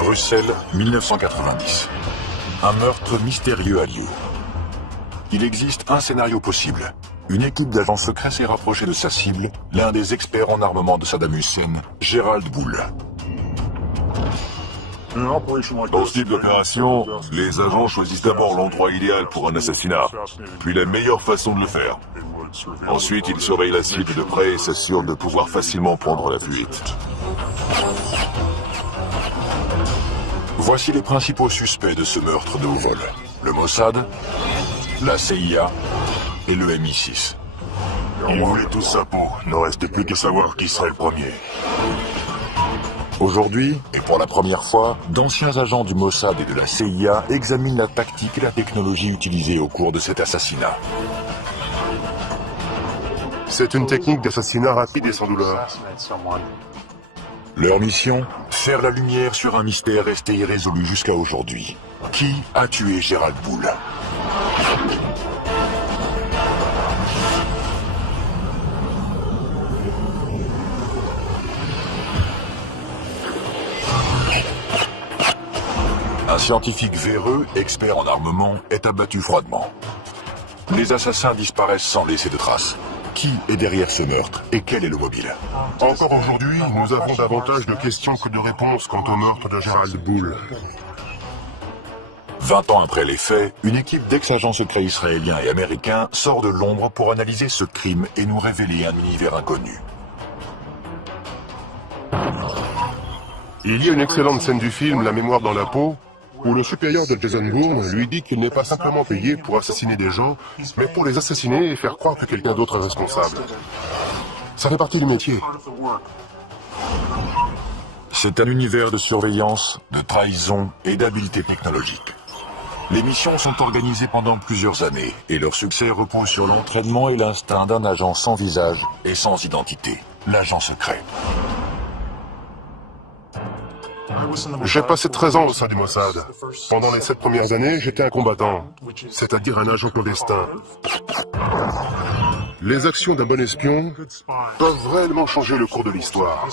Bruxelles, 1990. Un meurtre mystérieux a lieu. Il existe un scénario possible. Une équipe d'agents secrets s'est rapprochée de sa cible, l'un des experts en armement de Saddam Hussein, Gerald Bull. Dans ce type d'opération, les agents choisissent d'abord l'endroit idéal pour un assassinat, puis la meilleure façon de le faire. Ensuite, ils surveillent la cible de près et s'assurent de pouvoir facilement prendre la fuite. Voici les principaux suspects de ce meurtre de haut vol. Le Mossad, la CIA et le MI6. Ils voulaient tous sa peau, ne reste plus qu'à savoir qui serait le premier. Aujourd'hui, et pour la première fois, d'anciens agents du Mossad et de la CIA examinent la tactique et la technologie utilisée au cours de cet assassinat. C'est une technique d'assassinat rapide et sans douleur. Leur mission, faire la lumière sur un mystère resté irrésolu jusqu'à aujourd'hui. Qui a tué Gerald Bull? Un scientifique véreux, expert en armement, est abattu froidement. Les assassins disparaissent sans laisser de traces. Qui est derrière ce meurtre et quel est le mobile? Encore aujourd'hui, nous avons davantage de questions que de réponses quant au meurtre de Gerald Bull. 20 ans après les faits, une équipe d'ex-agents secrets israéliens et américains sort de l'ombre pour analyser ce crime et nous révéler un univers inconnu. Il y a une excellente scène du film La mémoire dans la peau, où le supérieur de Jason Bourne lui dit qu'il n'est pas simplement payé pour assassiner des gens, mais pour les assassiner et faire croire que quelqu'un d'autre est responsable. Ça fait partie du métier. C'est un univers de surveillance, de trahison et d'habileté technologique. Les missions sont organisées pendant plusieurs années et leur succès repose sur l'entraînement et l'instinct d'un agent sans visage et sans identité, l'agent secret. J'ai passé 13 ans au sein du Mossad. Pendant les 7 premières années, j'étais un combattant, c'est-à-dire un agent clandestin. Les actions d'un bon espion peuvent réellement changer le cours de l'histoire.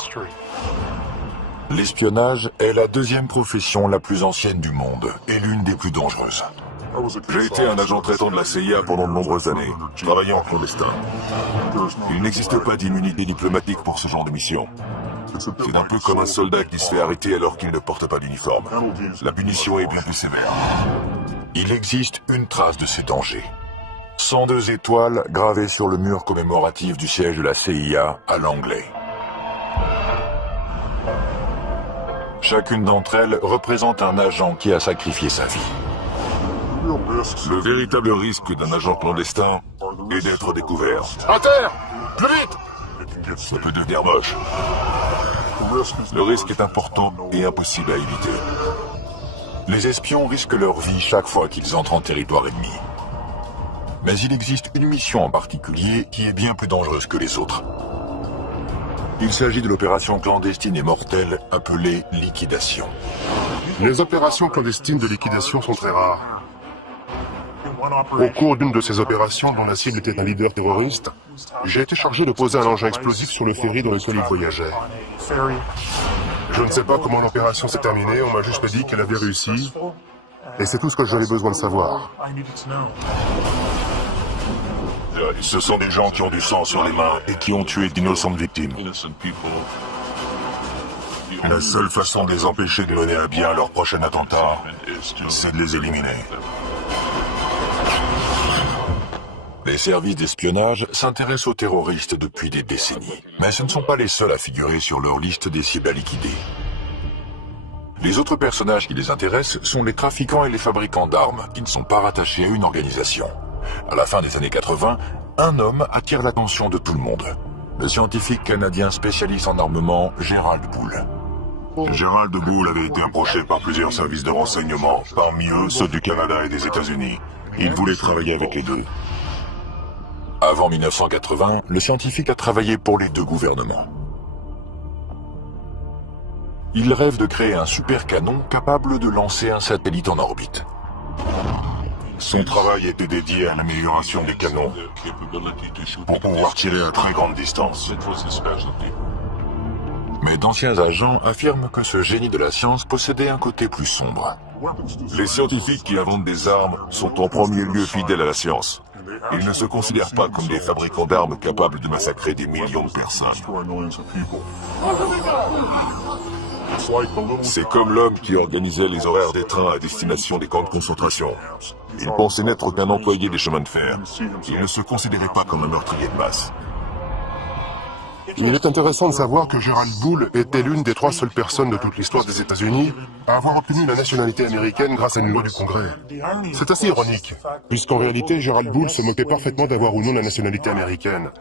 L'espionnage est la deuxième profession la plus ancienne du monde et l'une des plus dangereuses. J'ai été un agent traitant de la CIA pendant de nombreuses années, travaillant en clandestin. Il n'existe pas d'immunité diplomatique pour ce genre de mission. C'est un peu comme un soldat qui se fait arrêter alors qu'il ne porte pas d'uniforme. La punition est bien plus sévère. Il existe une trace de ces dangers. 102 étoiles gravées sur le mur commémoratif du siège de la CIA à Langley. Chacune d'entre elles représente un agent qui a sacrifié sa vie. Le véritable risque d'un agent clandestin est d'être découvert. À terre! Plus vite! Ça peut devenir moche. Le risque est important et impossible à éviter. Les espions risquent leur vie chaque fois qu'ils entrent en territoire ennemi. Mais il existe une mission en particulier qui est bien plus dangereuse que les autres. Il s'agit de l'opération clandestine et mortelle appelée liquidation. Les opérations clandestines de liquidation sont très rares. Au cours d'une de ces opérations, dont la cible était un leader terroriste, j'ai été chargé de poser un engin explosif sur le ferry dans lequel il voyageait. Je ne sais pas comment l'opération s'est terminée, on m'a juste dit qu'elle avait réussi, et c'est tout ce que j'avais besoin de savoir. Ce sont des gens qui ont du sang sur les mains et qui ont tué d'innocentes victimes. La seule façon de les empêcher de mener à bien leur prochain attentat, c'est de les éliminer. Les services d'espionnage s'intéressent aux terroristes depuis des décennies. Mais ce ne sont pas les seuls à figurer sur leur liste des cibles à liquider. Les autres personnages qui les intéressent sont les trafiquants et les fabricants d'armes, qui ne sont pas rattachés à une organisation. À la fin des années 80, un homme attire l'attention de tout le monde. Le scientifique canadien spécialiste en armement, Gerald Bull. Gerald Bull avait été approché par plusieurs services de renseignement, parmi eux ceux du Canada et des États-Unis. Il voulait travailler avec les deux. Avant 1980, le scientifique a travaillé pour les deux gouvernements. Il rêve de créer un super canon capable de lancer un satellite en orbite. Son travail était dédié à l'amélioration des canons pour pouvoir tirer à très grande distance. Mais d'anciens agents affirment que ce génie de la science possédait un côté plus sombre. Les scientifiques qui inventent des armes sont en premier lieu fidèles à la science. Ils ne se considèrent pas comme des fabricants d'armes capables de massacrer des millions de personnes. C'est comme l'homme qui organisait les horaires des trains à destination des camps de concentration. Il pensait n'être qu'un employé des chemins de fer. Il ne se considérait pas comme un meurtrier de masse. Il est intéressant de savoir que Gerald Bull était l'une des 3 seules personnes de toute l'histoire des États-Unis à avoir obtenu la nationalité américaine grâce à une loi du Congrès. C'est assez ironique, puisqu'en réalité, Gerald Bull se moquait parfaitement d'avoir ou non la nationalité américaine.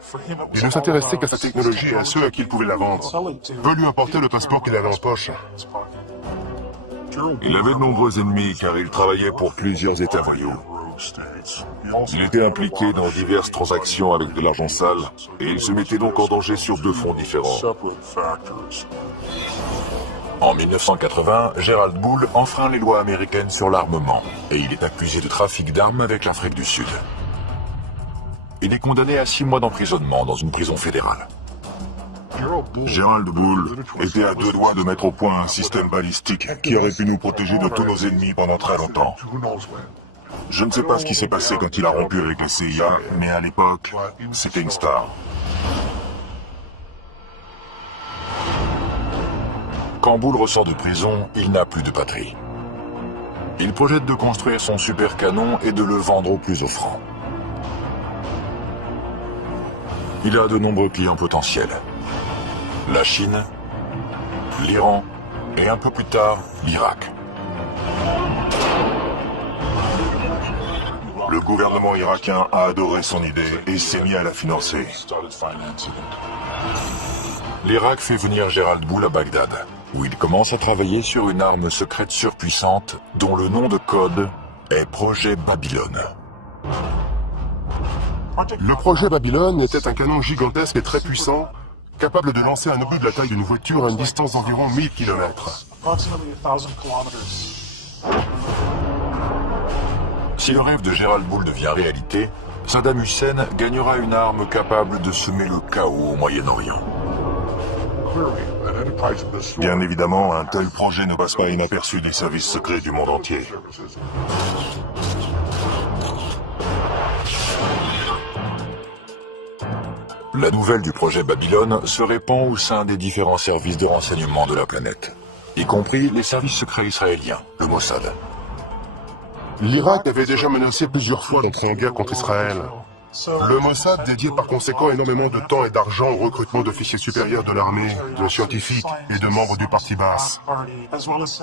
Il ne s'intéressait qu'à sa technologie et à ceux à qui il pouvait la vendre. Peu lui importait le passeport qu'il avait en poche. Il avait de nombreux ennemis car il travaillait pour plusieurs États voyous. Il était impliqué dans diverses transactions avec de l'argent sale et il se mettait donc en danger sur 2 fronts différents. En 1980, Gerald Bull enfreint les lois américaines sur l'armement et il est accusé de trafic d'armes avec l'Afrique du Sud. Il est condamné à 6 mois d'emprisonnement dans une prison fédérale. Gerald Bull était à 2 doigts de mettre au point un système balistique qui aurait pu nous protéger de tous nos ennemis pendant très longtemps. Je ne sais pas ce qui s'est passé quand il a rompu avec la CIA, mais à l'époque, c'était une star. Quand Bull ressort de prison, il n'a plus de patrie. Il projette de construire son super canon et de le vendre au plus offrant. Il a de nombreux clients potentiels. La Chine, l'Iran et un peu plus tard, l'Irak. Le gouvernement irakien a adoré son idée et s'est mis à la financer. L'Irak fait venir Gerald Bull à Bagdad, où il commence à travailler sur une arme secrète surpuissante dont le nom de code est Projet Babylone. Le projet Babylone était un canon gigantesque et très puissant, capable de lancer un obus de la taille d'une voiture à une distance d'environ 1000 km. Si le rêve de Gerald Bull devient réalité, Saddam Hussein gagnera une arme capable de semer le chaos au Moyen-Orient. Bien évidemment, un tel projet ne passe pas inaperçu des services secrets du monde entier. La nouvelle du projet Babylone se répand au sein des différents services de renseignement de la planète, y compris les services secrets israéliens, le Mossad. L'Irak avait déjà menacé plusieurs fois d'entrer en guerre contre Israël. Le Mossad dédiait par conséquent énormément de temps et d'argent au recrutement d'officiers supérieurs de l'armée, de scientifiques et de membres du parti basse.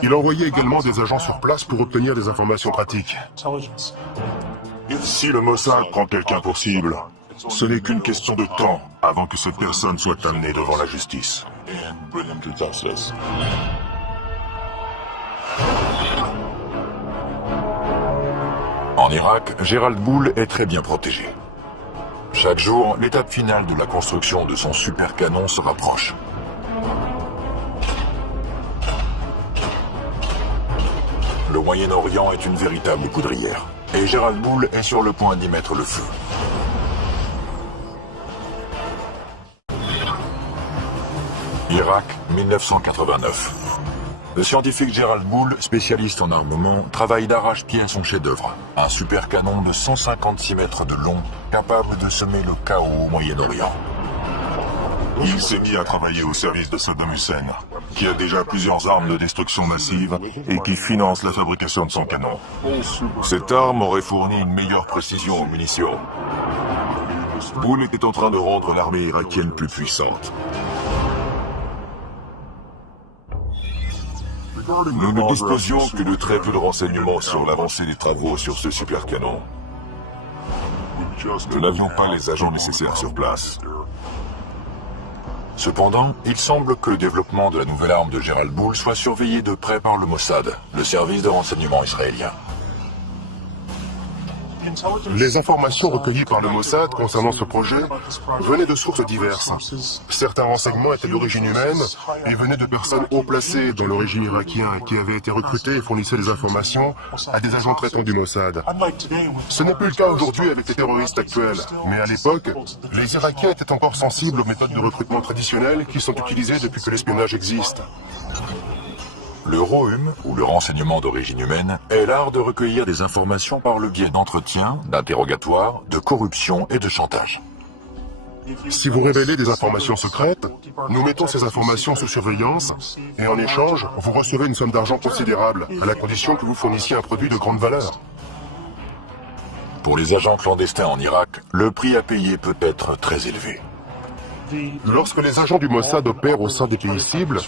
Il envoyait également des agents sur place pour obtenir des informations pratiques. Si le Mossad prend quelqu'un pour cible, ce n'est qu'une question de temps avant que cette personne soit amenée devant la justice. En Irak, Gerald Bull est très bien protégé. Chaque jour, l'étape finale de la construction de son super canon se rapproche. Le Moyen-Orient est une véritable poudrière, et Gerald Bull est sur le point d'y mettre le feu. Irak, 1989. Le scientifique Gerald Bull, spécialiste en armement, travaille d'arrache-pied à son chef-d'œuvre, un super canon de 156 mètres de long, capable de semer le chaos au Moyen-Orient. Il s'est mis à travailler au service de Saddam Hussein, qui a déjà plusieurs armes de destruction massive et qui finance la fabrication de son canon. Cette arme aurait fourni une meilleure précision aux munitions. Bull était en train de rendre l'armée irakienne plus puissante. Nous ne disposions que de très peu de renseignements sur l'avancée des travaux sur ce super canon. Nous n'avions pas les agents nécessaires sur place. Cependant, il semble que le développement de la nouvelle arme de Gerald Bull soit surveillé de près par le Mossad, le service de renseignement israélien. Les informations recueillies par le Mossad concernant ce projet venaient de sources diverses. Certains renseignements étaient d'origine humaine et venaient de personnes haut placées dans le régime irakien qui avaient été recrutés et fournissaient des informations à des agents traitants du Mossad. Ce n'est plus le cas aujourd'hui avec les terroristes actuels, mais à l'époque, les Irakiens étaient encore sensibles aux méthodes de recrutement traditionnelles qui sont utilisées depuis que l'espionnage existe. Le ROHUM, ou le renseignement d'origine humaine, est l'art de recueillir des informations par le biais d'entretiens, d'interrogatoires, de corruption et de chantage. Si vous révélez des informations secrètes, nous mettons ces informations sous surveillance et en échange, vous recevez une somme d'argent considérable, à la condition que vous fournissiez un produit de grande valeur. Pour les agents clandestins en Irak, le prix à payer peut être très élevé. Lorsque les agents du Mossad opèrent au sein des pays cibles,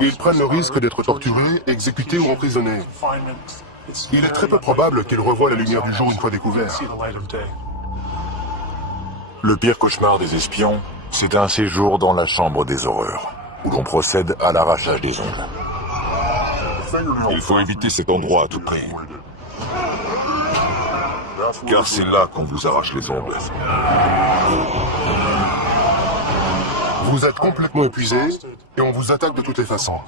ils prennent le risque d'être torturés, exécutés ou emprisonnés. Il est très peu probable qu'ils revoient la lumière du jour une fois découverts. Le pire cauchemar des espions, c'est un séjour dans la chambre des horreurs, où l'on procède à l'arrachage des ongles. Il faut éviter cet endroit à tout prix. Car c'est là qu'on vous arrache les ongles. Vous êtes complètement épuisé et on vous attaque de toutes les façons.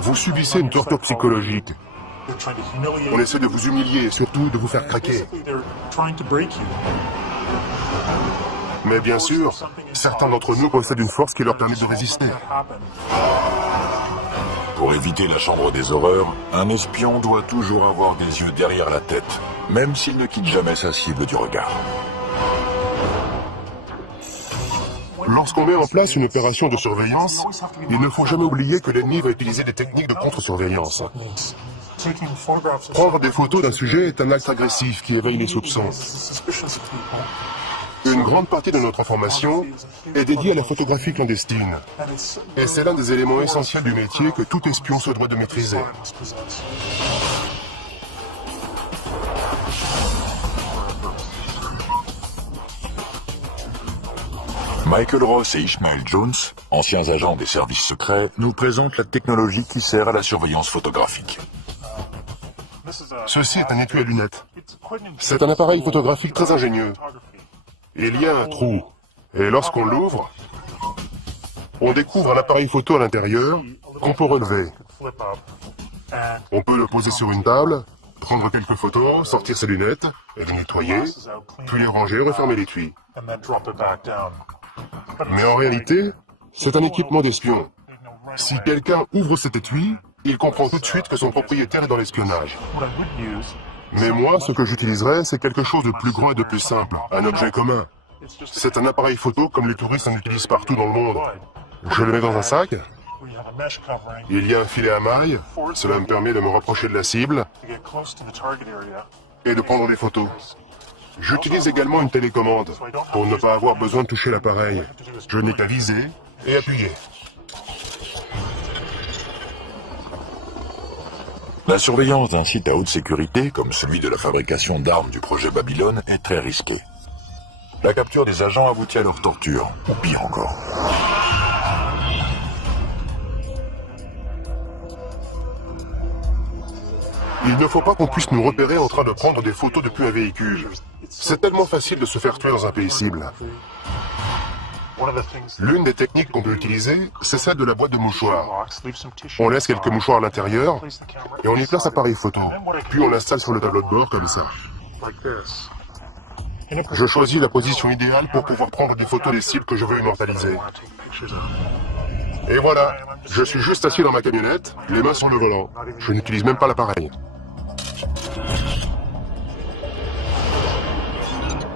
Vous subissez une torture psychologique. On essaie de vous humilier et surtout de vous faire craquer. Mais bien sûr, certains d'entre nous possèdent une force qui leur permet de résister. Pour éviter la chambre des horreurs, un espion doit toujours avoir des yeux derrière la tête, même s'il ne quitte jamais sa cible du regard. Lorsqu'on met en place une opération de surveillance, il ne faut jamais oublier que l'ennemi va utiliser des techniques de contre-surveillance. Prendre des photos d'un sujet est un acte agressif qui éveille les soupçons. Une grande partie de notre information est dédiée à la photographie clandestine. Et c'est l'un des éléments essentiels du métier que tout espion se doit de maîtriser. Michael Ross et Ishmael Jones, anciens agents des services secrets, nous présentent la technologie qui sert à la surveillance photographique. Ceci est un étui à lunettes. C'est un appareil photographique très ingénieux. Il y a un trou, et lorsqu'on l'ouvre, on découvre un appareil photo à l'intérieur qu'on peut relever. On peut le poser sur une table, prendre quelques photos, sortir ses lunettes, et les nettoyer, puis les ranger et refermer l'étui. Mais en réalité, c'est un équipement d'espion. Si quelqu'un ouvre cet étui, il comprend tout de suite que son propriétaire est dans l'espionnage. Mais moi, ce que j'utiliserais, c'est quelque chose de plus grand et de plus simple, un objet commun. C'est un appareil photo comme les touristes en utilisent partout dans le monde. Je le mets dans un sac. Il y a un filet à mailles, cela me permet de me rapprocher de la cible et de prendre des photos. J'utilise également une télécommande pour ne pas avoir besoin de toucher l'appareil. Je n'ai qu'à viser et appuyer. La surveillance d'un site à haute sécurité, comme celui de la fabrication d'armes du projet Babylone, est très risquée. La capture des agents aboutit à leur torture, ou pire encore. Il ne faut pas qu'on puisse nous repérer en train de prendre des photos depuis un véhicule. C'est tellement facile de se faire tuer dans un pays cible. L'une des techniques qu'on peut utiliser, c'est celle de la boîte de mouchoirs. On laisse quelques mouchoirs à l'intérieur et on y place l'appareil photo. Puis on l'installe sur le tableau de bord comme ça. Je choisis la position idéale pour pouvoir prendre des photos des cibles que je veux immortaliser. Et voilà, je suis juste assis dans ma camionnette, les mains sur le volant. Je n'utilise même pas l'appareil.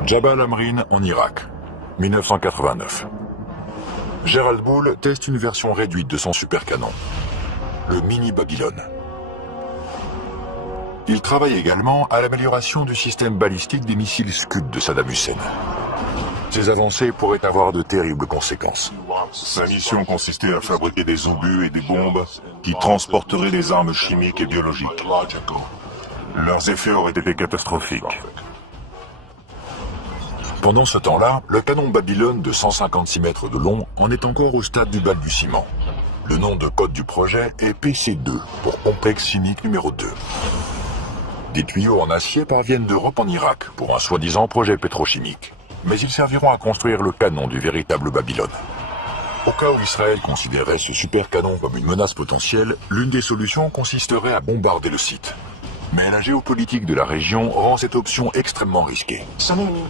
Jabal Amrin en Irak, 1989. Gerald Bull teste une version réduite de son supercanon, le Mini Babylone. Il travaille également à l'amélioration du système balistique des missiles Scud de Saddam Hussein. Ces avancées pourraient avoir de terribles conséquences. Sa mission consistait à fabriquer des obus et des bombes qui transporteraient des armes chimiques et biologiques. Leurs effets auraient été catastrophiques. Pendant ce temps-là, le canon Babylone de 156 mètres de long en est encore au stade du balbutiement. Le nom de code du projet est PC2 pour complexe chimique numéro 2. Des tuyaux en acier parviennent d'Europe en Irak pour un soi-disant projet pétrochimique. Mais ils serviront à construire le canon du véritable Babylone. Au cas où Israël considérait ce super canon comme une menace potentielle, l'une des solutions consisterait à bombarder le site. Mais la géopolitique de la région rend cette option extrêmement risquée.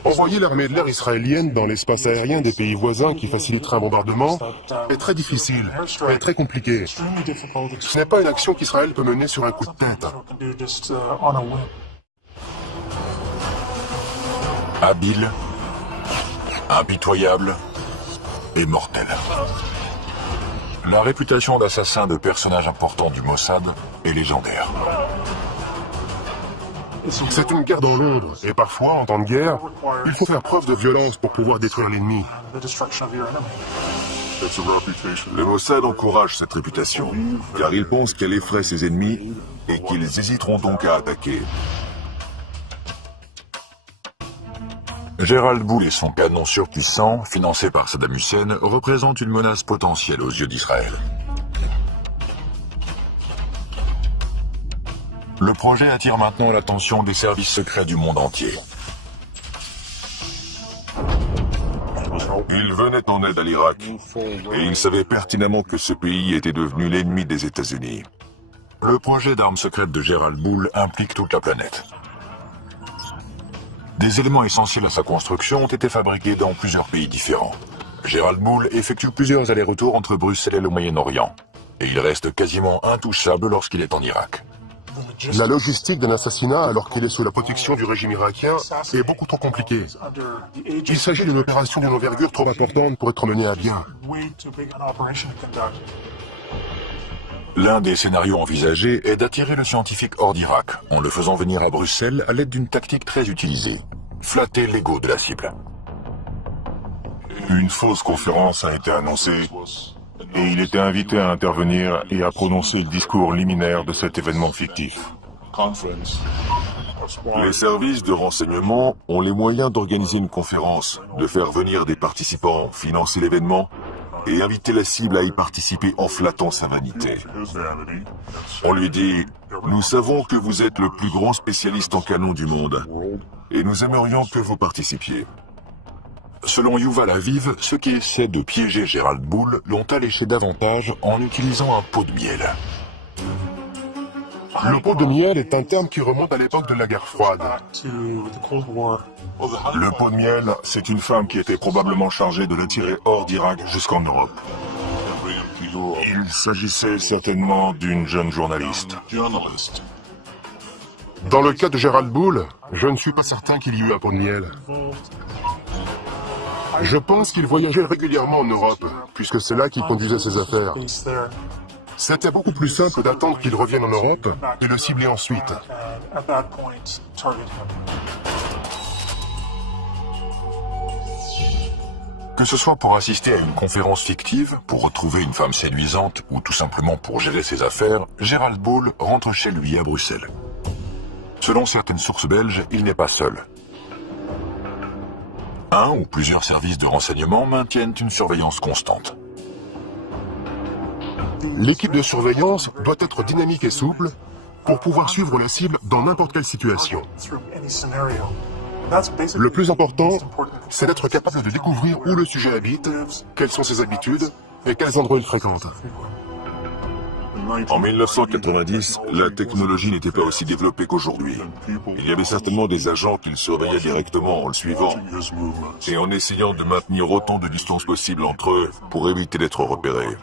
Envoyer l'armée de l'air israélienne dans l'espace aérien des pays voisins qui faciliterait un bombardement est très difficile et très compliqué. Ce n'est pas une action qu'Israël peut mener sur un coup de tête. Habile, impitoyable et mortel. La réputation d'assassin de personnages importants du Mossad est légendaire. C'est une guerre dans l'ombre, et parfois, en temps de guerre, il faut faire preuve de violence pour pouvoir détruire l'ennemi. Le Mossad encourage cette réputation, car il pense qu'elle effraie ses ennemis et qu'ils hésiteront donc à attaquer. Gérald Boul et son canon surpuissant, financé par Saddam Hussein, représentent une menace potentielle aux yeux d'Israël. Le projet attire maintenant l'attention des services secrets du monde entier. Il venait en aide à l'Irak, et il savait pertinemment que ce pays était devenu l'ennemi des États-Unis. Le projet d'armes secrètes de Gérald Boul implique toute la planète. Des éléments essentiels à sa construction ont été fabriqués dans plusieurs pays différents. Gérald Boul effectue plusieurs allers-retours entre Bruxelles et le Moyen-Orient, et il reste quasiment intouchable lorsqu'il est en Irak. La logistique d'un assassinat alors qu'il est sous la protection du régime irakien est beaucoup trop compliquée. Il s'agit d'une opération d'une envergure trop importante pour être menée à bien. L'un des scénarios envisagés est d'attirer le scientifique hors d'Irak, en le faisant venir à Bruxelles à l'aide d'une tactique très utilisée. Flatter l'ego de la cible. Une fausse conférence a été annoncée et il était invité à intervenir et à prononcer le discours liminaire de cet événement fictif. Les services de renseignement ont les moyens d'organiser une conférence, de faire venir des participants, financer l'événement et inviter la cible à y participer en flattant sa vanité. On lui dit « Nous savons que vous êtes le plus grand spécialiste en canon du monde et nous aimerions que vous participiez. » Selon Yuval Aviv, ceux qui essaient de piéger Gérald Boul l'ont alléché davantage en utilisant un pot de miel. Le pot de miel est un terme qui remonte à l'époque de la guerre froide. Le pot de miel, c'est une femme qui était probablement chargée de le tirer hors d'Irak jusqu'en Europe. Il s'agissait certainement d'une jeune journaliste. Dans le cas de Gérald Boul, je ne suis pas certain qu'il y eut un pot de miel. Je pense qu'il voyageait régulièrement en Europe, puisque c'est là qu'il conduisait ses affaires. C'était beaucoup plus simple d'attendre qu'il revienne en Europe et le cibler ensuite. Que ce soit pour assister à une conférence fictive, pour retrouver une femme séduisante ou tout simplement pour gérer ses affaires, Gérald Boul rentre chez lui à Bruxelles. Selon certaines sources belges, il n'est pas seul. Un ou plusieurs services de renseignement maintiennent une surveillance constante. L'équipe de surveillance doit être dynamique et souple pour pouvoir suivre la cible dans n'importe quelle situation. Le plus important, c'est d'être capable de découvrir où le sujet habite, quelles sont ses habitudes et quels endroits il fréquente. En 1990, la technologie n'était pas aussi développée qu'aujourd'hui. Il y avait certainement des agents qui le surveillaient directement en le suivant et en essayant de maintenir autant de distance possible entre eux pour éviter d'être repérés.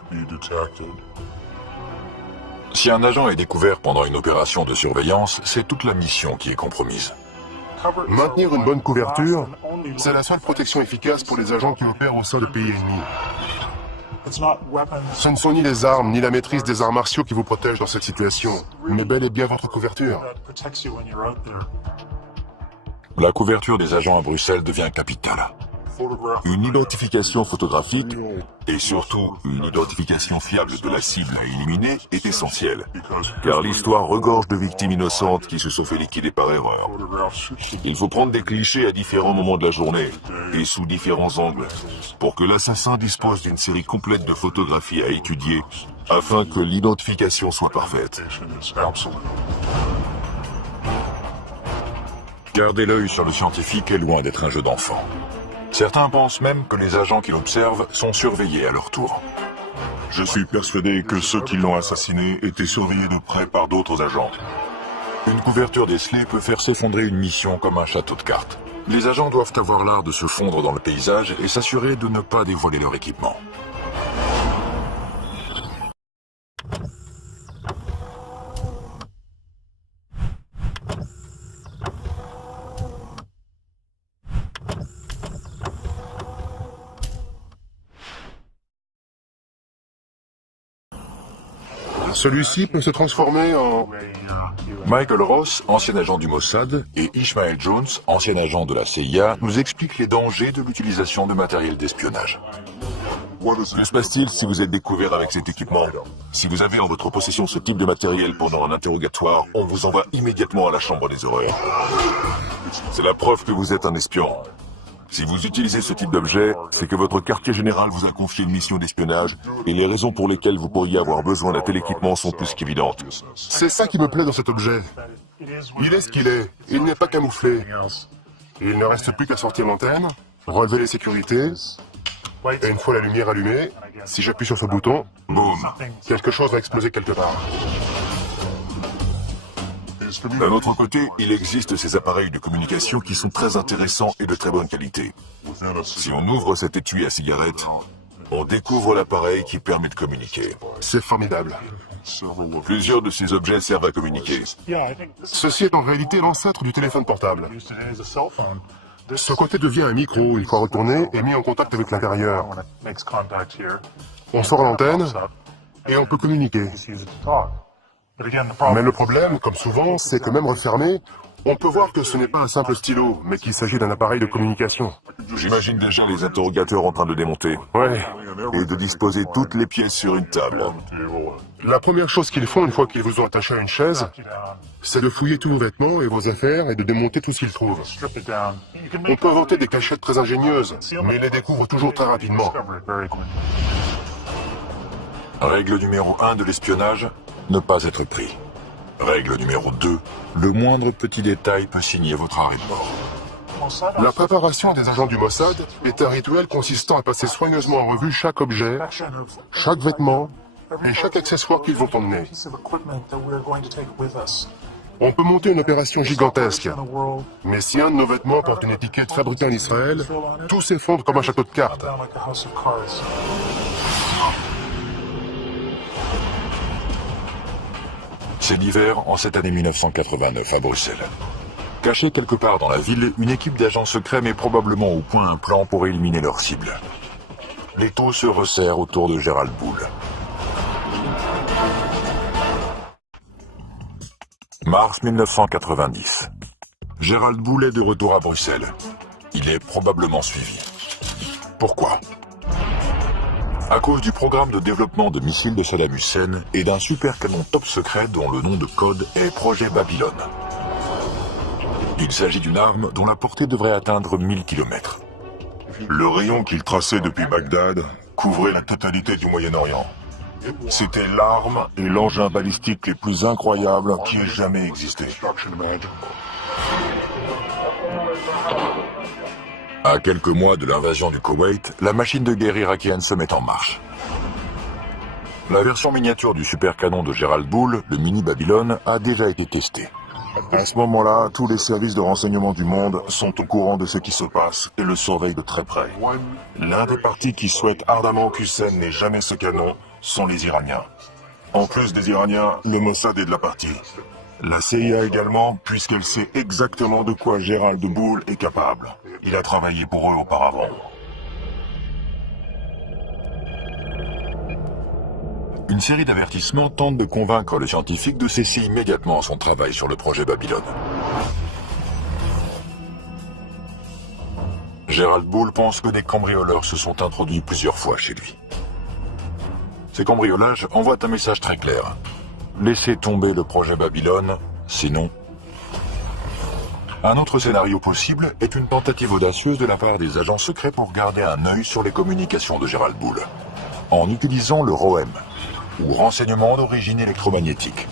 Si un agent est découvert pendant une opération de surveillance, c'est toute la mission qui est compromise. Maintenir une bonne couverture, c'est la seule protection efficace pour les agents qui opèrent au sein de pays ennemis. Ce ne sont ni les armes, ni la maîtrise des arts martiaux qui vous protègent dans cette situation, mais bel et bien votre couverture. La couverture des agents à Bruxelles devient capitale. Une identification photographique et surtout une identification fiable de la cible à éliminer est essentielle, car l'histoire regorge de victimes innocentes qui se sont fait liquider par erreur. Il faut prendre des clichés à différents moments de la journée et sous différents angles pour que l'assassin dispose d'une série complète de photographies à étudier afin que l'identification soit parfaite. Garder l'œil sur le scientifique est loin d'être un jeu d'enfant. Certains pensent même que les agents qui l'observent sont surveillés à leur tour. Je suis persuadé que ceux qui l'ont assassiné étaient surveillés de près par d'autres agents. Une couverture décelée peut faire s'effondrer une mission comme un château de cartes. Les agents doivent avoir l'art de se fondre dans le paysage et s'assurer de ne pas dévoiler leur équipement. Celui-ci peut se transformer en... Michael Ross, ancien agent du Mossad, et Ishmael Jones, ancien agent de la CIA, nous expliquent les dangers de l'utilisation de matériel d'espionnage. Que se passe-t-il si vous êtes découvert avec cet équipement? Si vous avez en votre possession ce type de matériel pendant un interrogatoire, on vous envoie immédiatement à la chambre des horreurs. C'est la preuve que vous êtes un espion. Si vous utilisez ce type d'objet, c'est que votre quartier général vous a confié une mission d'espionnage et les raisons pour lesquelles vous pourriez avoir besoin d'un tel équipement sont plus qu'évidentes. C'est ça qui me plaît dans cet objet. Il est ce qu'il est. Il n'est pas camouflé. Il ne reste plus qu'à sortir l'antenne, relever les sécurités, et une fois la lumière allumée, si j'appuie sur ce bouton, Boum. quelque chose va exploser quelque part. D'un autre côté, il existe ces appareils de communication qui sont très intéressants et de très bonne qualité. Si on ouvre cet étui à cigarette, on découvre l'appareil qui permet de communiquer. C'est formidable. Plusieurs de ces objets servent à communiquer. Ceci est en réalité l'ancêtre du téléphone portable. Ce côté devient un micro, une fois retourné et mis en contact avec l'intérieur. On sort l'antenne et on peut communiquer. Mais le problème, comme souvent, c'est que même refermé, on peut voir que ce n'est pas un simple stylo, mais qu'il s'agit d'un appareil de communication. J'imagine déjà les interrogateurs en train de démonter. Ouais. Et de disposer toutes les pièces sur une table. La première chose qu'ils font une fois qu'ils vous ont attaché à une chaise, c'est de fouiller tous vos vêtements et vos affaires et de démonter tout ce qu'ils trouvent. On peut inventer des cachettes très ingénieuses, mais ils les découvrent toujours très rapidement. Règle numéro 1 de l'espionnage, ne pas être pris. Règle numéro 2, le moindre petit détail peut signer votre arrêt de mort. La préparation des agents du Mossad est un rituel consistant à passer soigneusement en revue chaque objet, chaque vêtement et chaque accessoire qu'ils vont emmener. On peut monter une opération gigantesque, mais si un de nos vêtements porte une étiquette fabriquée en Israël, tout s'effondre comme un château de cartes. C'est l'hiver en cette année 1989 à Bruxelles. Cachée quelque part dans la ville, une équipe d'agents secrets met probablement au point un plan pour éliminer leur cible. L'étau se resserre autour de Gérald Bull. Mars 1990. Gérald Bull est de retour à Bruxelles. Il est probablement suivi. Pourquoi ? À cause du programme de développement de missiles de Saddam Hussein et d'un super canon top secret dont le nom de code est Projet Babylone. Il s'agit d'une arme dont la portée devrait atteindre 1000 km. Le rayon qu'il traçait depuis Bagdad couvrait la totalité du Moyen-Orient. C'était l'arme et l'engin balistique les plus incroyables qui aient jamais existé. À quelques mois de l'invasion du Koweït, la machine de guerre irakienne se met en marche. La version miniature du super canon de Gérald Bull, le mini Babylone, a déjà été testée. À ce moment-là, tous les services de renseignement du monde sont au courant de ce qui se passe et le surveillent de très près. L'un des partis qui souhaite ardemment qu'Hussein n'ait jamais ce canon sont les Iraniens. En plus des Iraniens, le Mossad est de la partie. La CIA également, puisqu'elle sait exactement de quoi Gérald Bull est capable. Il a travaillé pour eux auparavant. Une série d'avertissements tente de convaincre le scientifique de cesser immédiatement son travail sur le projet Babylone. Gérald Bull pense que des cambrioleurs se sont introduits plusieurs fois chez lui. Ces cambriolages envoient un message très clair. Laissez tomber le projet Babylone, sinon... Un autre scénario possible est une tentative audacieuse de la part des agents secrets pour garder un œil sur les communications de Gérald Bull, en utilisant le ROM, ou renseignement d'origine électromagnétique.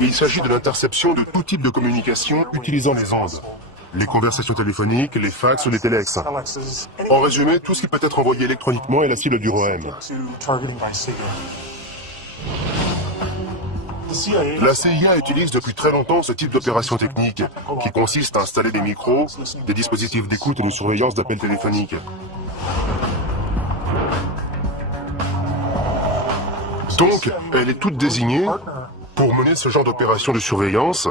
Il s'agit de l'interception de tout type de communication utilisant les ondes. Les conversations téléphoniques, les fax ou les téléx. En résumé, tout ce qui peut être envoyé électroniquement est la cible du ROM. La CIA utilise depuis très longtemps ce type d'opération technique, qui consiste à installer des micros, des dispositifs d'écoute et de surveillance d'appels téléphoniques. Donc, elle est toute désignée pour mener ce genre d'opération de surveillance,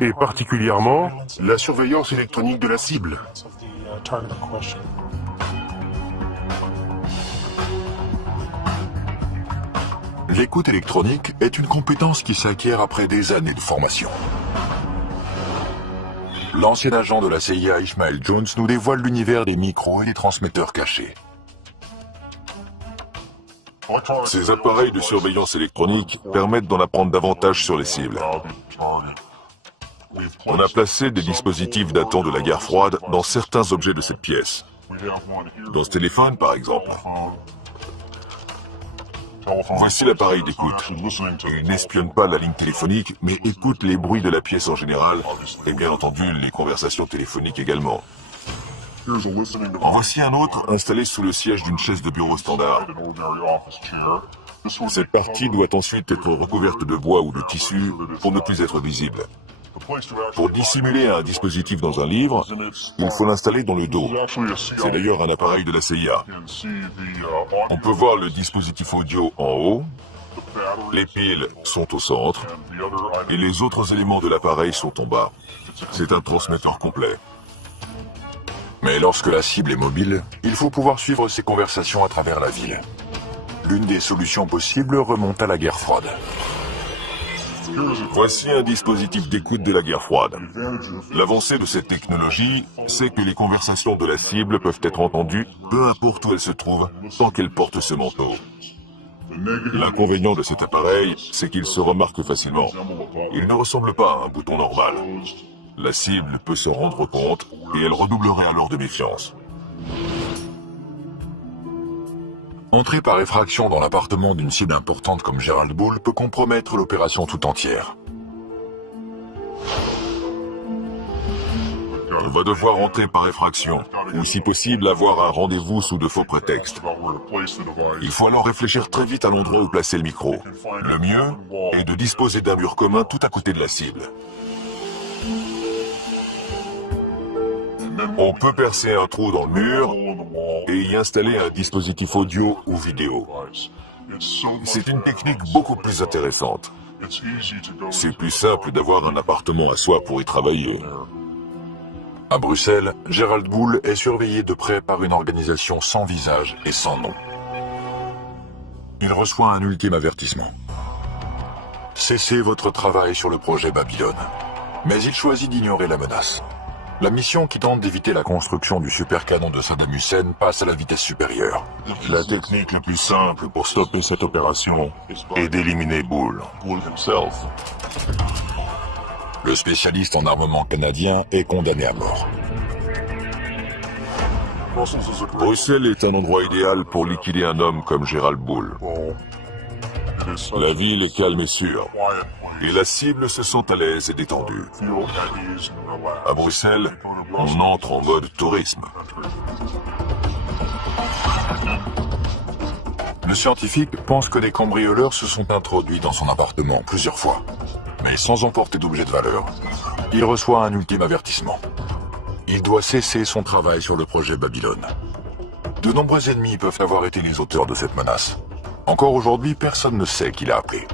et particulièrement la surveillance électronique de la cible. L'écoute électronique est une compétence qui s'acquiert après des années de formation. L'ancien agent de la CIA Ishmael Jones nous dévoile l'univers des micros et des transmetteurs cachés. Ces appareils de surveillance électronique permettent d'en apprendre davantage sur les cibles. On a placé des dispositifs datant de la guerre froide dans certains objets de cette pièce. Dans ce téléphone, par exemple. Voici l'appareil d'écoute. Il n'espionne pas la ligne téléphonique, mais écoute les bruits de la pièce en général, et bien entendu les conversations téléphoniques également. En voici un autre installé sous le siège d'une chaise de bureau standard. Cette partie doit ensuite être recouverte de bois ou de tissu pour ne plus être visible. Pour dissimuler un dispositif dans un livre, il faut l'installer dans le dos. C'est d'ailleurs un appareil de la CIA. On peut voir le dispositif audio en haut, les piles sont au centre, et les autres éléments de l'appareil sont en bas. C'est un transmetteur complet. Mais lorsque la cible est mobile, il faut pouvoir suivre ses conversations à travers la ville. L'une des solutions possibles remonte à la guerre froide. Voici un dispositif d'écoute de la guerre froide. L'avancée de cette technologie, c'est que les conversations de la cible peuvent être entendues, peu importe où elles se trouvent, tant qu'elle porte ce manteau. L'inconvénient de cet appareil, c'est qu'il se remarque facilement. Il ne ressemble pas à un bouton normal. La cible peut se rendre compte et elle redoublerait alors de méfiance. Entrer par effraction dans l'appartement d'une cible importante comme Gerald Bull peut compromettre l'opération tout entière. On va devoir entrer par effraction, ou si possible avoir un rendez-vous sous de faux prétextes. Il faut alors réfléchir très vite à l'endroit où placer le micro. Le mieux est de disposer d'un mur commun tout à côté de la cible. On peut percer un trou dans le mur et y installer un dispositif audio ou vidéo. C'est une technique beaucoup plus intéressante. C'est plus simple d'avoir un appartement à soi pour y travailler. À Bruxelles, Gerald Bull est surveillé de près par une organisation sans visage et sans nom. Il reçoit un ultime avertissement. Cessez votre travail sur le projet Babylone. Mais il choisit d'ignorer la menace. La mission qui tente d'éviter la construction du supercanon de Saddam Hussein passe à la vitesse supérieure. La technique la plus simple pour stopper cette opération est d'éliminer Bull himself. Le spécialiste en armement canadien est condamné à mort. Bruxelles est un endroit idéal pour liquider un homme comme Gerald Bull. La ville est calme et sûre, et la cible se sent à l'aise et détendue. À Bruxelles, on entre en mode tourisme. Le scientifique pense que des cambrioleurs se sont introduits dans son appartement plusieurs fois, mais sans emporter d'objets de valeur. Il reçoit un ultime avertissement. Il doit cesser son travail sur le projet Babylone. De nombreux ennemis peuvent avoir été les auteurs de cette menace. Encore aujourd'hui, personne ne sait qui l'a appelé.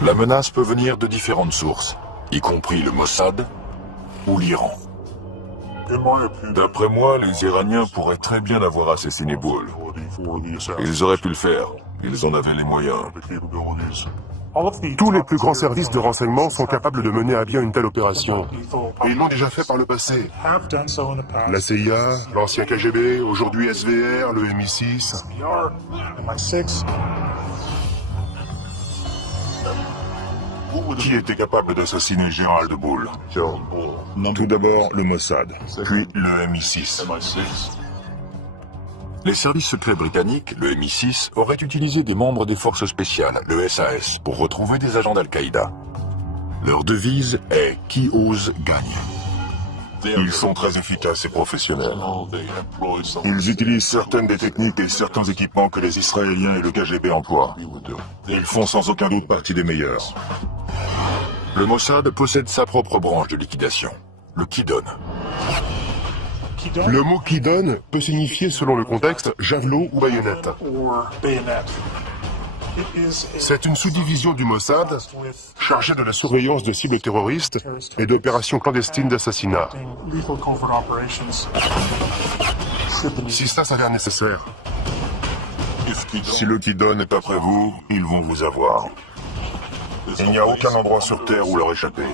La menace peut venir de différentes sources, y compris le Mossad ou l'Iran. D'après moi, les Iraniens pourraient très bien avoir assassiné Bull. Ils auraient pu le faire. Ils en avaient les moyens. Tous les plus grands services de renseignement sont capables de mener à bien une telle opération. Et ils l'ont déjà fait par le passé. La CIA, l'ancien KGB, aujourd'hui SVR, le MI6. Qui était capable d'assassiner Gerald Bull? Tout d'abord le Mossad, puis le MI6. Les services secrets britanniques, le MI6, auraient utilisé des membres des forces spéciales, le SAS, pour retrouver des agents d'Al-Qaïda. Leur devise est « Qui ose gagne ». Ils sont très efficaces et professionnels. Ils utilisent certaines des techniques et certains équipements que les Israéliens et le KGB emploient. Ils font sans aucun doute partie des meilleurs. Le Mossad possède sa propre branche de liquidation, le Kidon. Le mot Kidon peut signifier, selon le contexte, javelot ou baïonnette. C'est une sous-division du Mossad chargée de la surveillance de cibles terroristes et d'opérations clandestines d'assassinat. Si ça s'avère nécessaire. Si le Kidon est après vous, ils vont vous avoir. Il n'y a aucun endroit sur Terre où leur échapper.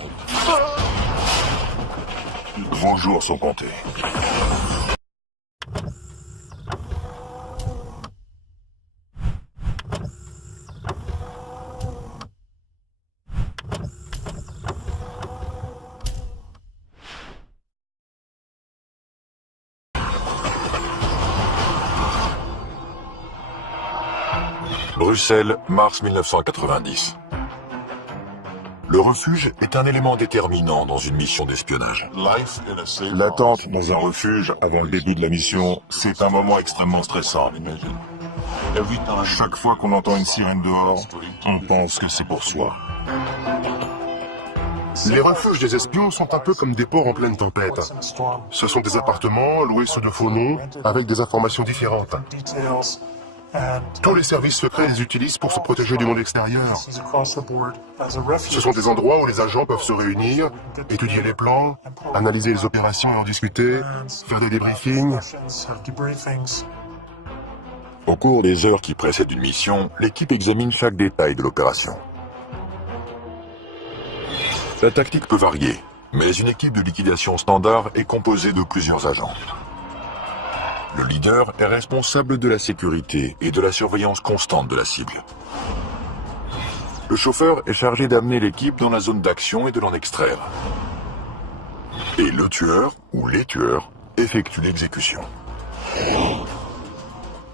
Vos jours sont comptés. Bruxelles, mars 1990. Le refuge est un élément déterminant dans une mission d'espionnage. L'attente dans un refuge avant le début de la mission, c'est un moment extrêmement stressant. Chaque fois qu'on entend une sirène dehors, on pense que c'est pour soi. Les refuges des espions sont un peu comme des ports en pleine tempête. Ce sont des appartements loués sous de faux noms, avec des informations différentes. Tous les services secrets les utilisent pour se protéger du monde extérieur. Ce sont des endroits où les agents peuvent se réunir, étudier les plans, analyser les opérations et en discuter, faire des débriefings. Au cours des heures qui précèdent une mission, l'équipe examine chaque détail de l'opération. La tactique peut varier, mais une équipe de liquidation standard est composée de plusieurs agents. Le leader est responsable de la sécurité et de la surveillance constante de la cible. Le chauffeur est chargé d'amener l'équipe dans la zone d'action et de l'en extraire. Et le tueur, ou les tueurs, effectuent l'exécution.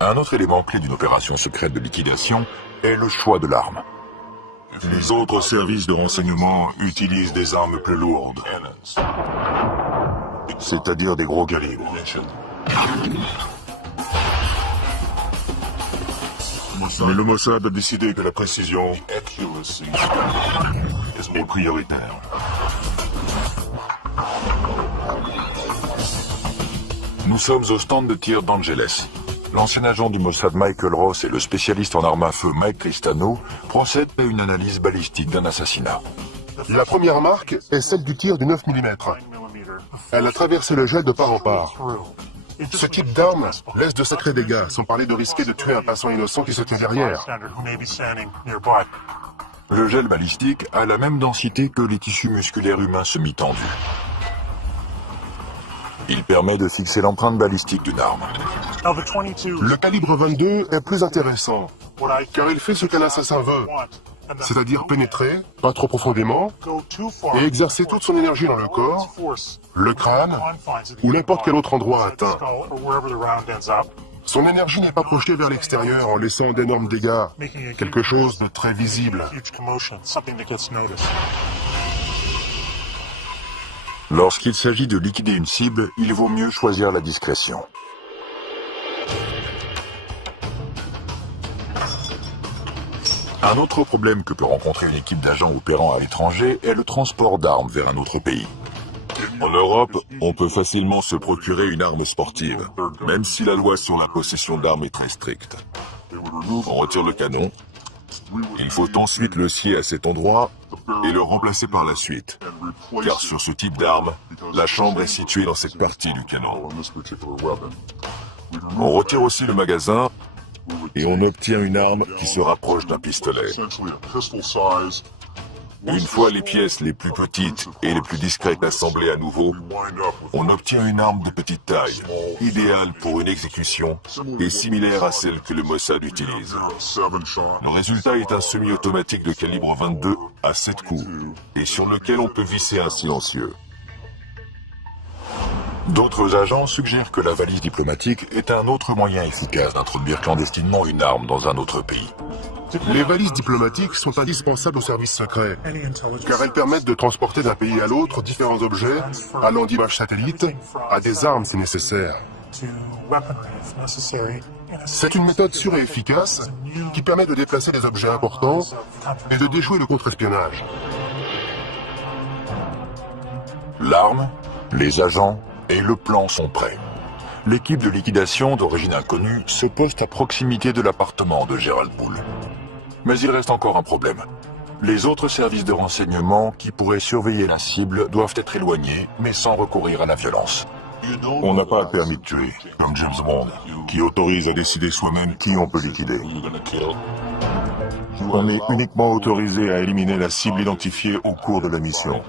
Un autre élément clé d'une opération secrète de liquidation est le choix de l'arme. Les autres services de renseignement utilisent des armes plus lourdes, c'est-à-dire des gros calibres. Mais le Mossad a décidé que la précision est prioritaire. Nous sommes au stand de tir d'Angeles. L'ancien agent du Mossad Michael Ross et le spécialiste en armes à feu Mike Cristano procèdent à une analyse balistique d'un assassinat. La première marque est celle du tir du 9 mm. Elle a traversé le gel de part en part. Ce type d'arme laisse de sacrés dégâts, sans parler de risquer de tuer un passant innocent qui se tient derrière. Le gel balistique a la même densité que les tissus musculaires humains semi-tendus. Il permet de fixer l'empreinte balistique d'une arme. Le calibre 22 est plus intéressant, car il fait ce qu'un assassin veut, c'est-à-dire pénétrer, pas trop profondément, et exercer toute son énergie dans le corps, le crâne, ou n'importe quel autre endroit atteint. Son énergie n'est pas projetée vers l'extérieur en laissant d'énormes dégâts, quelque chose de très visible. Lorsqu'il s'agit de liquider une cible, il vaut mieux choisir la discrétion. Un autre problème que peut rencontrer une équipe d'agents opérant à l'étranger est le transport d'armes vers un autre pays. En Europe, on peut facilement se procurer une arme sportive, même si la loi sur la possession d'armes est très stricte. On retire le canon, il faut ensuite le scier à cet endroit et le remplacer par la suite, car sur ce type d'arme, la chambre est située dans cette partie du canon. On retire aussi le magasin et on obtient une arme qui se rapproche d'un pistolet. Une fois les pièces les plus petites et les plus discrètes assemblées à nouveau, on obtient une arme de petite taille, idéale pour une exécution et similaire à celle que le Mossad utilise. Le résultat est un semi-automatique de calibre 22 à 7 coups et sur lequel on peut visser un silencieux. D'autres agents suggèrent que la valise diplomatique est un autre moyen efficace d'introduire clandestinement une arme dans un autre pays. Les valises diplomatiques sont indispensables aux services secrets, car elles permettent de transporter d'un pays à l'autre différents objets, allant d'images satellites à des armes si nécessaire. C'est une méthode sûre et efficace qui permet de déplacer des objets importants et de déjouer le contre-espionnage. L'arme, les agents et le plan sont prêts. L'équipe de liquidation d'origine inconnue se poste à proximité de l'appartement de Gerald Poole. Mais il reste encore un problème. Les autres services de renseignement qui pourraient surveiller la cible doivent être éloignés, mais sans recourir à la violence. On n'a pas le permis de tuer, comme James Bond, qui autorise à décider soi-même qui on peut liquider. On est uniquement autorisé à éliminer la cible identifiée au cours de la mission.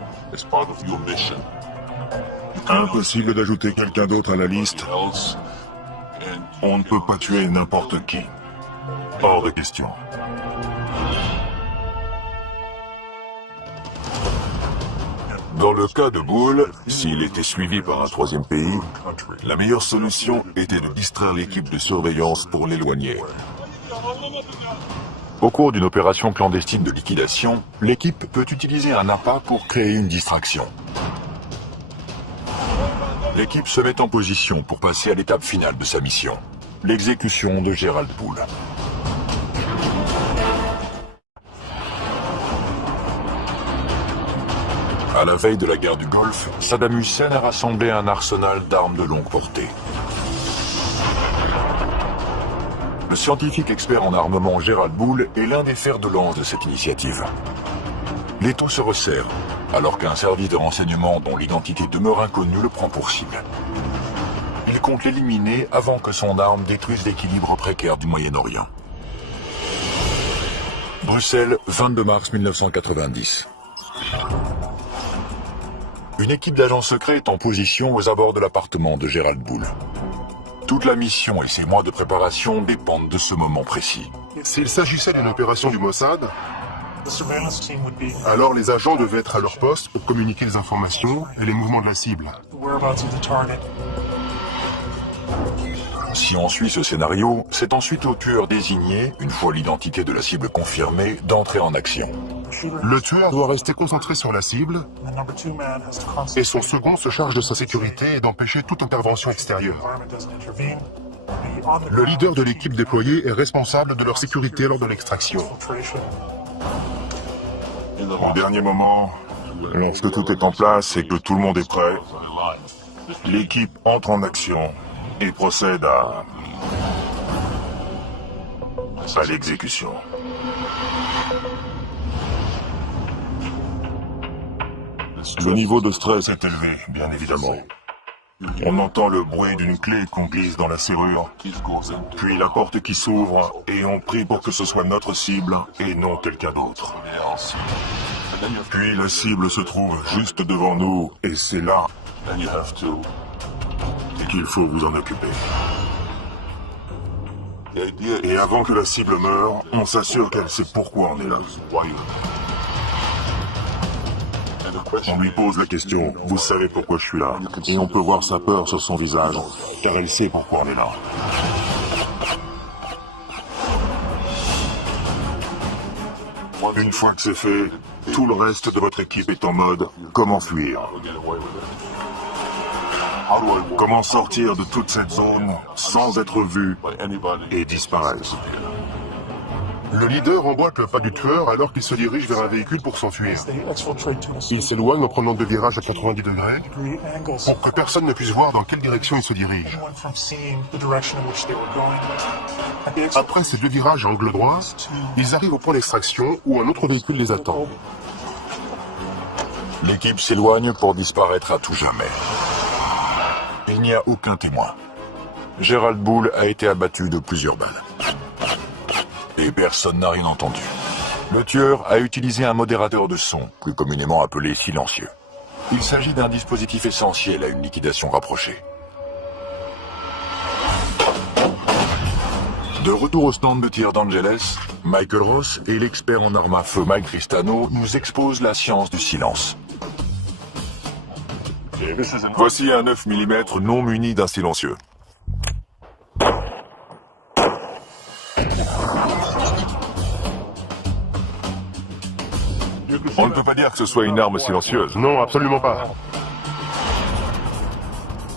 Impossible d'ajouter quelqu'un d'autre à la liste. On ne peut pas tuer n'importe qui. Hors de question. Dans le cas de Bull, s'il était suivi par un troisième pays, la meilleure solution était de distraire l'équipe de surveillance pour l'éloigner. Au cours d'une opération clandestine de liquidation, l'équipe peut utiliser un appât pour créer une distraction. L'équipe se met en position pour passer à l'étape finale de sa mission, l'exécution de Gerald Poole. À la veille de la guerre du Golfe, Saddam Hussein a rassemblé un arsenal d'armes de longue portée. Le scientifique expert en armement Gerald Poole est l'un des fers de lance de cette initiative. L'étau se resserre, alors qu'un service de renseignement dont l'identité demeure inconnue le prend pour cible. Il compte l'éliminer avant que son arme détruise l'équilibre précaire du Moyen-Orient. Bruxelles, 22 mars 1990. Une équipe d'agents secrets est en position aux abords de l'appartement de Gerald Poole. Toute la mission et ses mois de préparation dépendent de ce moment précis. S'il s'agissait d'une opération du Mossad, alors les agents devaient être à leur poste pour communiquer les informations et les mouvements de la cible. Si on suit ce scénario, c'est ensuite au tueur désigné, une fois l'identité de la cible confirmée, d'entrer en action. Le tueur doit rester concentré sur la cible et son second se charge de sa sécurité et d'empêcher toute intervention extérieure. Le leader de l'équipe déployée est responsable de leur sécurité lors de l'extraction. Au dernier moment, lorsque tout est en place et que tout le monde est prêt, l'équipe entre en action et procède à l'exécution. Le niveau de stress est élevé, bien évidemment. On entend le bruit d'une clé qu'on glisse dans la serrure, puis la porte qui s'ouvre, et on prie pour que ce soit notre cible et non quelqu'un d'autre. Puis la cible se trouve juste devant nous, et c'est là qu'il faut vous en occuper. Et avant que la cible meure, on s'assure qu'elle sait pourquoi on est là. On lui pose la question, vous savez pourquoi je suis là? Et on peut voir sa peur sur son visage, car elle sait pourquoi on est là. Une fois que c'est fait, tout le reste de votre équipe est en mode « Comment fuir ?» Comment sortir de toute cette zone sans être vu et disparaître? Le leader emboîte le pas du tueur alors qu'il se dirige vers un véhicule pour s'enfuir. Il s'éloigne en prenant deux virages à 90 degrés pour que personne ne puisse voir dans quelle direction il se dirige. Après ces deux virages à angle droit, ils arrivent au point d'extraction où un autre véhicule les attend. L'équipe s'éloigne pour disparaître à tout jamais. Il n'y a aucun témoin. Gerald Poole a été abattu de plusieurs balles. Et personne n'a rien entendu. Le tueur a utilisé un modérateur de son, plus communément appelé silencieux. Il s'agit d'un dispositif essentiel à une liquidation rapprochée. De retour au stand de tir d'Angeles, Michael Ross et l'expert en armes à feu Mike Tristano nous exposent la science du silence. Voici un 9 mm non muni d'un silencieux. On ne peut pas dire que ce soit une arme silencieuse. Non, absolument pas.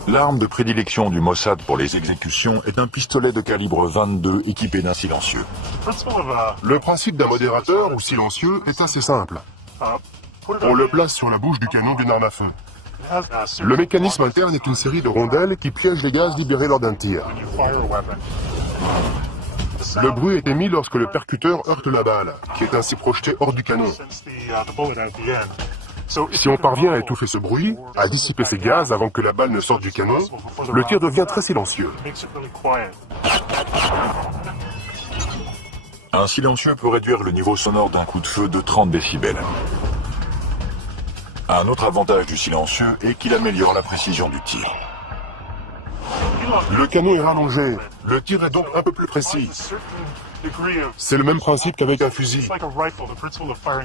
L'arme de prédilection du Mossad pour les exécutions est un pistolet de calibre 22 équipé d'un silencieux. Le principe d'un modérateur ou silencieux est assez simple. On le place sur la bouche du canon d'une arme à feu. Le mécanisme interne est une série de rondelles qui piègent les gaz libérés lors d'un tir. Le bruit est émis lorsque le percuteur heurte la balle, qui est ainsi projetée hors du canon. Si on parvient à étouffer ce bruit, à dissiper ces gaz avant que la balle ne sorte du canon, le tir devient très silencieux. Un silencieux peut réduire le niveau sonore d'un coup de feu de 30 décibels. Un autre avantage du silencieux est qu'il améliore la précision du tir. Le canon est rallongé, le tir est donc un peu plus précis. C'est le même principe qu'avec un fusil.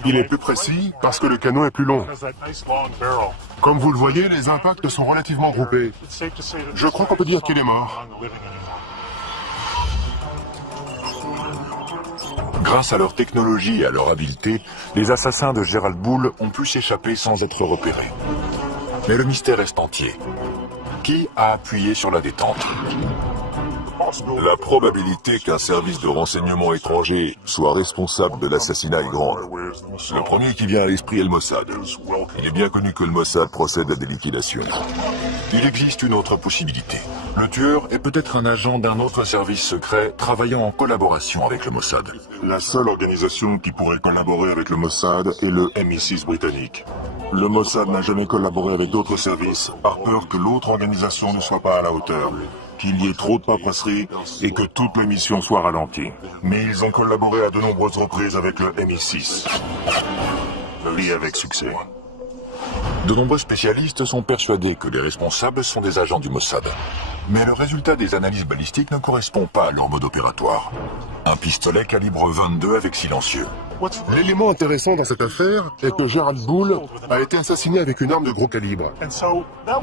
Il est plus précis parce que le canon est plus long. Comme vous le voyez, les impacts sont relativement groupés. Je crois qu'on peut dire qu'il est mort. Grâce à leur technologie et à leur habileté, les assassins de Gerald Bull ont pu s'échapper sans être repérés. Mais le mystère reste entier. Qui a appuyé sur la détente? La probabilité qu'un service de renseignement étranger soit responsable de l'assassinat est grande. Le premier qui vient à l'esprit est le Mossad. Il est bien connu que le Mossad procède à des liquidations. Il existe une autre possibilité. Le tueur est peut-être un agent d'un autre service secret travaillant en collaboration avec le Mossad. La seule organisation qui pourrait collaborer avec le Mossad est le MI6 britannique. Le Mossad n'a jamais collaboré avec d'autres services par peur que l'autre organisation ne soit pas à la hauteur, qu'il y ait trop de paperasserie et que toute la mission soit ralentie. Mais ils ont collaboré à de nombreuses reprises avec le MI6. Et avec succès. De nombreux spécialistes sont persuadés que les responsables sont des agents du Mossad. Mais le résultat des analyses balistiques ne correspond pas à leur mode opératoire. Un pistolet calibre 22 avec silencieux. L'élément intéressant dans cette affaire est que Gerald Bull a été assassiné avec une arme de gros calibre.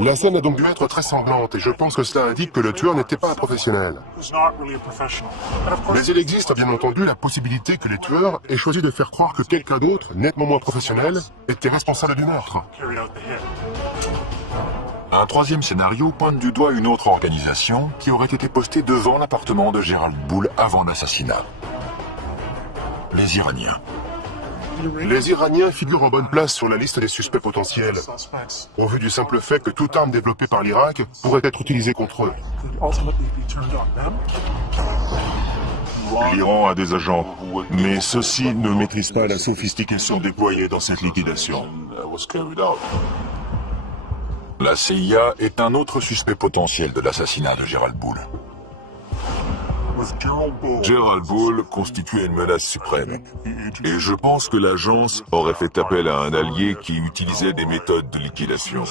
La scène a donc dû être très sanglante et je pense que cela indique que le tueur n'était pas un professionnel. Mais il existe bien entendu la possibilité que les tueurs aient choisi de faire croire que quelqu'un d'autre, nettement moins professionnel, était responsable du meurtre. Un troisième scénario pointe du doigt une autre organisation qui aurait été postée devant l'appartement de Gerald Bull avant l'assassinat. Les Iraniens. Les Iraniens figurent en bonne place sur la liste des suspects potentiels, au vu du simple fait que toute arme développée par l'Irak pourrait être utilisée contre eux. L'Iran a des agents, mais ceux-ci ne maîtrisent pas la sophistication déployée dans cette liquidation. La CIA est un autre suspect potentiel de l'assassinat de Gerald Bull. Gerald Bull constituait une menace suprême. Et je pense que l'agence aurait fait appel à un allié qui utilisait des méthodes de liquidation.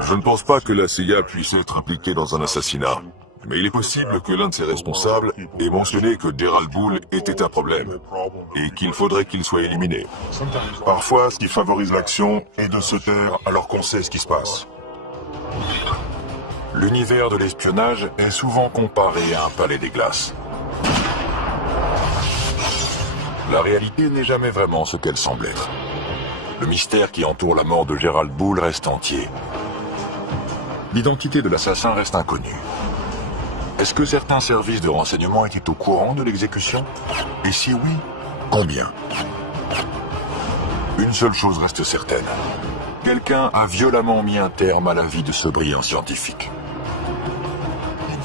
Je ne pense pas que la CIA puisse être impliquée dans un assassinat. Mais il est possible que l'un de ses responsables ait mentionné que Gerald Bull était un problème et qu'il faudrait qu'il soit éliminé. Parfois, ce qui favorise l'action est de se taire alors qu'on sait ce qui se passe. L'univers de l'espionnage est souvent comparé à un palais des glaces. La réalité n'est jamais vraiment ce qu'elle semble être. Le mystère qui entoure la mort de Gerald Bull reste entier. L'identité de l'assassin reste inconnue. Est-ce que certains services de renseignement étaient au courant de l'exécution? Et si oui, combien? Une seule chose reste certaine. Quelqu'un a violemment mis un terme à la vie de ce brillant scientifique.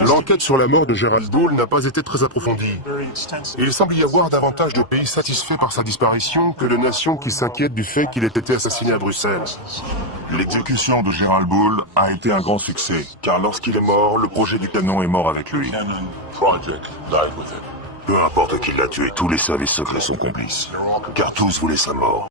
L'enquête sur la mort de Gerald Bull n'a pas été très approfondie. Il semble y avoir davantage de pays satisfaits par sa disparition que de nations qui s'inquiètent du fait qu'il ait été assassiné à Bruxelles. L'exécution de Gerald Bull a été un grand succès, car lorsqu'il est mort, le projet du canon est mort avec lui. Peu importe qui l'a tué, tous les services secrets sont complices, car tous voulaient sa mort.